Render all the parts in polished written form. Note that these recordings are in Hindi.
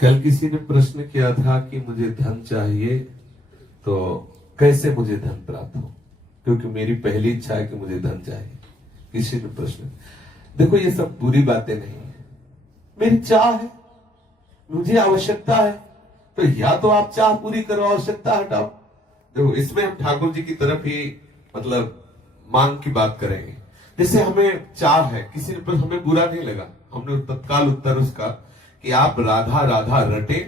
कल किसी ने प्रश्न किया था कि मुझे धन चाहिए तो कैसे मुझे धन प्राप्त हो, क्योंकि मेरी पहली इच्छा है कि मुझे धन चाहिए। किसी ने प्रश्न, देखो ये सब बुरी बातें नहीं है, मेरी चाह है, मुझे आवश्यकता है, तो या तो आप चाह पूरी करो, आवश्यकता हटाओ। देखो इसमें हम ठाकुर जी की तरफ ही मतलब मांग की बात करेंगे। जैसे हमें चाह है, किसी ने हमें बुरा नहीं लगा, हमने तत्काल उत्तर उसका कि आप राधा राधा रटे,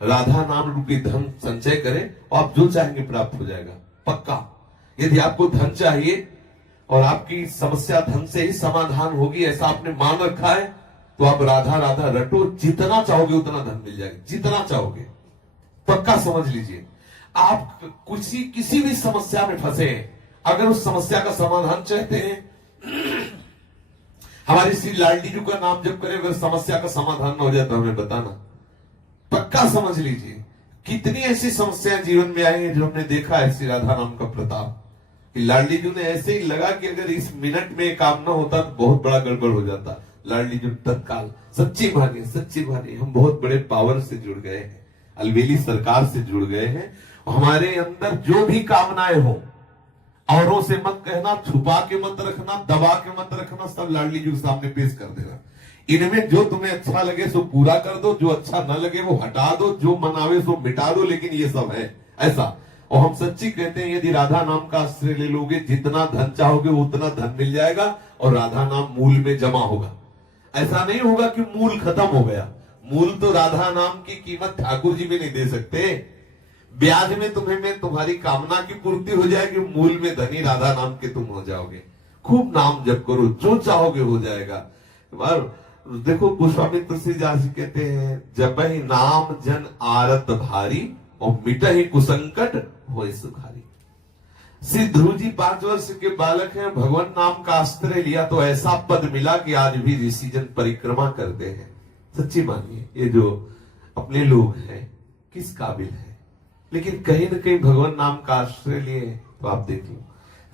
राधा नाम रूपी धन संचय करें और आप जो चाहेंगे प्राप्त हो जाएगा पक्का। यदि आपको धन चाहिए और आपकी समस्या धन से ही समाधान होगी ऐसा आपने मान रखा है, तो आप राधा राधा रटो, जितना चाहोगे उतना धन मिल जाएगा, जितना चाहोगे पक्का समझ लीजिए। आप किसी भी समस्या में फंसे हैं, अगर उस समस्या का समाधान चाहते हैं, हमारी श्री लाडली जी का नाम जब करें, अगर समस्या का समाधान न हो जाए तो हमें बताना, पक्का समझ लीजिए। कितनी ऐसी समस्याएं जीवन में आई हैं जो हमने देखा है श्री राधा नाम का प्रताप, कि लाडली जी ने ऐसे ही लगा कि अगर इस मिनट में काम ना होता तो बहुत बड़ा गड़बड़ हो जाता। लाडली जी तत्काल, सच्ची मानिए हम बहुत बड़े पावर से जुड़ गए हैं, अलवेली सरकार से जुड़ गए हैं। हमारे अंदर जो भी कामनाएं हो, औरों से मत कहना, छुपा के मत रखना, दबा के मत रखना, सब लाडली जी के सामने पेश कर देना। इनमें जो तुम्हें अच्छा लगे सो पूरा कर दो, जो अच्छा न लगे वो हटा दो, जो मनावे सो मिटा दो, लेकिन ये सब है ऐसा। और हम सच्ची कहते हैं, यदि राधा नाम का आश्रय ले लोगे, जितना धन चाहोगे उतना धन मिल जाएगा और राधा नाम मूल में जमा होगा। ऐसा नहीं होगा कि मूल खत्म हो गया, मूल तो राधा नाम की कीमत ठाकुर जी भी नहीं दे सकते। ब्याज में तुम्हारी कामना की पूर्ति हो जाएगी, मूल में धनी राधा नाम के तुम हो जाओगे। खूब नाम जप करो, जो चाहोगे हो जाएगा। देखो पुष्पामित्र श्री जी कहते हैं, जब ही नाम जन आरत भारी और मिट ही कुसंकट हो सुखारी। श्री ध्रुव जी 5 वर्ष के बालक हैं, भगवान नाम का आश्रय लिया तो ऐसा पद मिला कि आज भी ऋषि जन परिक्रमा करते हैं। सच्ची मानिए, ये जो अपने लोग हैं किस काबिल है, लेकिन कहीं ना कहीं भगवान नाम का आश्रय लिए तो आप देख लो,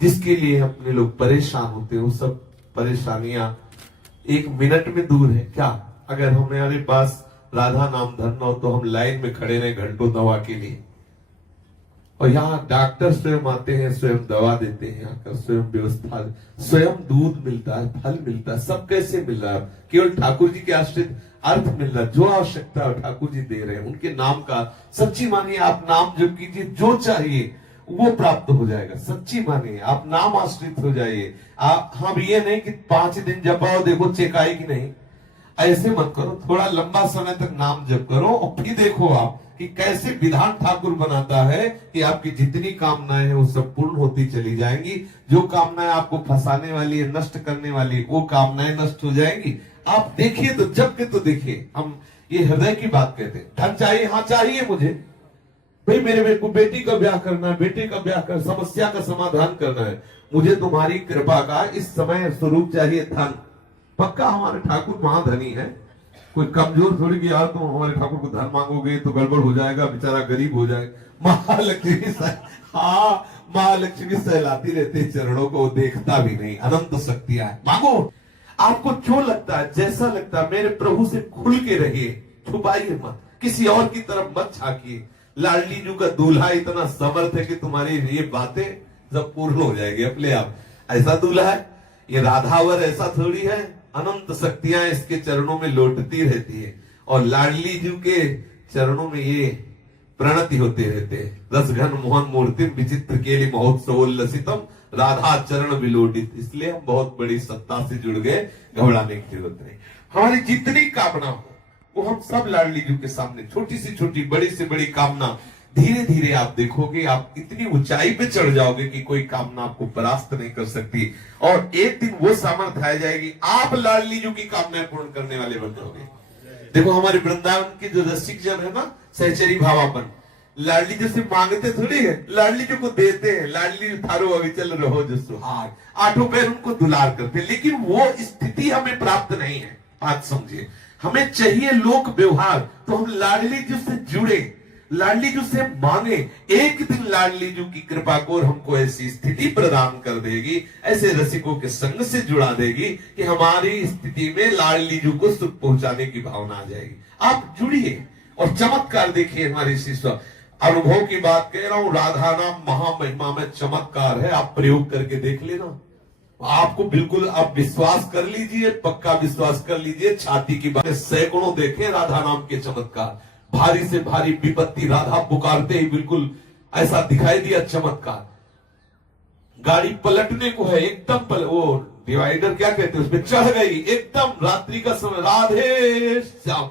जिसके लिए अपने लोग परेशान होते हैं वो सब परेशानियां एक मिनट में दूर है। क्या अगर हमारे पास राधा नाम धन हो तो हम लाइन में खड़े रहे घंटों दवा के लिए, और यहाँ डॉक्टर स्वयं आते हैं, स्वयं दवा देते हैं, आकर स्वयं व्यवस्था, स्वयं दूध मिलता है, फल मिलता है, सब कैसे मिल रहा है? केवल ठाकुर जी के आश्रित अर्थ मिल रहा है, जो आवश्यकता है ठाकुर जी दे रहे हैं उनके नाम का। सच्ची मानिए, आप नाम जप कीजिए, जो चाहिए वो प्राप्त हो जाएगा। सच्ची मानिए, आप नाम आश्रित हो जाइए। आप हम ये नहीं कि 5 दिन जपाओ देखो चेक आई कि नहीं, ऐसे मत करो। थोड़ा लंबा समय तक नाम जप करो और फिर देखो आप कि कैसे विधान ठाकुर बनाता है कि आपकी जितनी कामनाएं हैं वो सब पूर्ण होती चली जाएंगी। जो कामनाएं आपको फंसाने वाली है, नष्ट करने वाली, वो कामनाएं नष्ट हो जाएंगी। आप देखिए तो, जब के तो देखिए। हम ये हृदय की बात कहते हैं, धन चाहिए, हाँ चाहिए मुझे भाई, मेरे को बेटी का ब्याह करना है, बेटे का ब्याह कर, समस्या का समाधान करना है, मुझे तुम्हारी कृपा का इस समय स्वरूप चाहिए धन। पक्का हमारे ठाकुर महाधनी है, कोई कमजोर थोड़ी कि यार तुम हमारे ठाकुर को धन मांगोगे तो गड़बड़ हो जाएगा, बेचारा गरीब हो जाएगा। महालक्ष्मी हाँ, महालक्ष्मी सहलाती रहती चरणों को, देखता भी नहीं, अनंत शक्तियां है। मांगो, आपको जो लगता है, जैसा लगता है, मेरे प्रभु से खुल के रहिए, छुपाइए मत, किसी और की तरफ मत झांकिए। लाडली जी का दूल्हा इतना समर्थ है कि तुम्हारी ये बातें सब पूर्ण हो जाएगी अपने आप। ऐसा दूल्हा है, ये राधावर ऐसा थोड़ी है, अनंत शक्तियां इसके चरणों में लौटती रहती है और लाडली जी के चरणों में ये प्रणति होते रहते हैं। रस घन मोहन मूर्ति विचित्र के लिए महोत्सवोल्लसितम राधा चरण विलोडित। इसलिए हम बहुत बड़ी सत्ता से जुड़ गए, घबराने की जरूरत नहीं। हमारी जितनी कामना हो वो हम सब लाडली जी के सामने, छोटी से छोटी, बड़ी से बड़ी कामना, धीरे धीरे आप देखोगे आप इतनी ऊंचाई पे चढ़ जाओगे कि कोई कामना आपको परास्त नहीं कर सकती। और एक दिन वो सामर्थ्य आ जाएगी, आप लाडली जी की कामनाएं पूर्ण करने वाले बन जाओगे। देखो हमारे वृंदावन के जो रसिक जन है ना, सहचरी भावापन, लाडली जी से मांगते थोड़ी है, लाडली जी को देते हैं। लाडली जी थारो अविचल रहो जो सुहाग, आठों पैर उनको दुलार करते, लेकिन वो स्थिति हमें प्राप्त नहीं है। बात समझिए, हमें चाहिए लोक व्यवहार, तो हम लाडली जी से जुड़े, लाडली जी से मांगे। एक दिन लाडली जी की कृपा को हमको ऐसी स्थिति प्रदान कर देगी, ऐसे रसिकों के संग से जुड़ा देगी कि हमारी स्थिति में लाडली जी को सुख पहुंचाने की भावना आ जाएगी। आप जुड़िए, और चमत्कार देखिए हमारे शिष्य, अनुभव की बात कह रहा हूं, राधा नाम महामहिमा में चमत्कार है। आप प्रयोग करके देख लेना, आपको बिल्कुल, आप विश्वास कर लीजिए, पक्का विश्वास कर लीजिए, छाती की बात। सैकड़ों देखे राधा नाम के चमत्कार, भारी से भारी विपत्ति राधा पुकारते ही बिल्कुल ऐसा दिखाई दिया चमत्कार। गाड़ी पलटने को है, एकदम वो डिवाइडर क्या कहते हैं, उसमें चढ़ गई एकदम, रात्रि का समय, राधे श्याम।